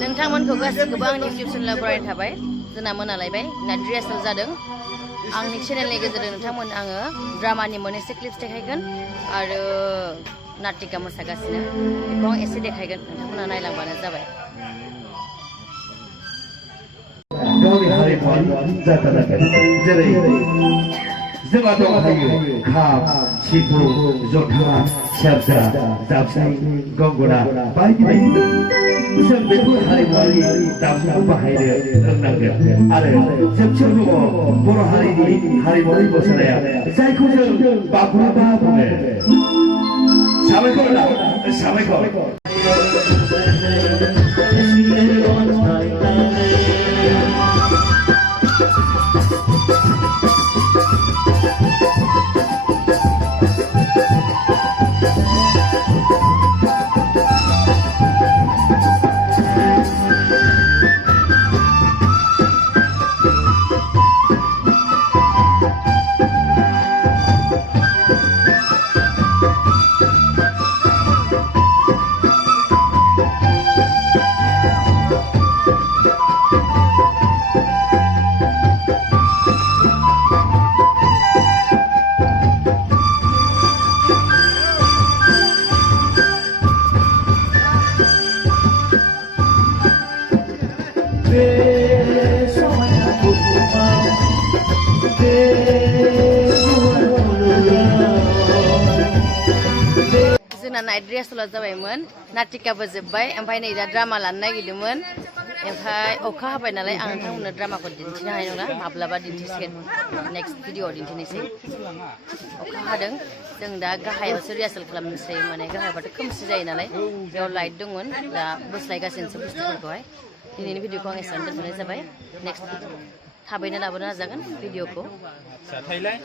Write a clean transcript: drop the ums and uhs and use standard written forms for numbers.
नोंथांमोनखौ गासिखौबो आंनि इउटिउब चेनेलाव बरायनाय थाबाय जोंना मोनालायबाय ना रिहार्सेल जादों आंनि चेनेलनि गेजेरजों नोंथांमोन आङो ड्रामानि मोननैसो क्लिप्स देखायगोन आरो नाटिका मोसागासिनो बेखौ आं एसे देखायगोन नोंथांमोना नायलांबानो जाबाय गावनि हारिमुवारि जाथारनांगोन जेरै जोंहा दंखायो खाम सिफुं जथा सेरजा जाबस्रिं गंगना बायदि बायदि जों बेफोर हारिमुवारि दामजु बाहायनो रोंनांगोन आरो जोबथियाव दङ बर' हारिनि हारिमुवारि मोसानाया जायखौ जों बागुरुम्बा बुङो साबायखर साबायखर जोंना नाइट रिहार्सेला जाबायमोन नाटिकाबो जोब्बाय ओमफ्राय नै दा ड्रामा लानो नागिरदोंमोन ओमफ्राय अखा हाबाय नालाय आं नोंथांमोननो ड्रामाखौ दिन्थिनो हानाय नंला माब्लाबा दिन्थिसिगोन नेक्स्ट भिडिअ'आव दिन्थिनोसै अखा हादों जों दा गाहायावसो रिहार्सेल खालामनोसै माने गाहायावबाथ' खोमसि जायो नालाय बेयाव लाइट दंमोन दा बोस्लायगासिनोसो बुस्थुफोरखौहाय दिनैनि भिडिअ'खौ आं एसेबां दोनथ'नाय जाबाय नेक्स्ट थाबैनो लाबोनो नाजागोन भिडिअ'खौ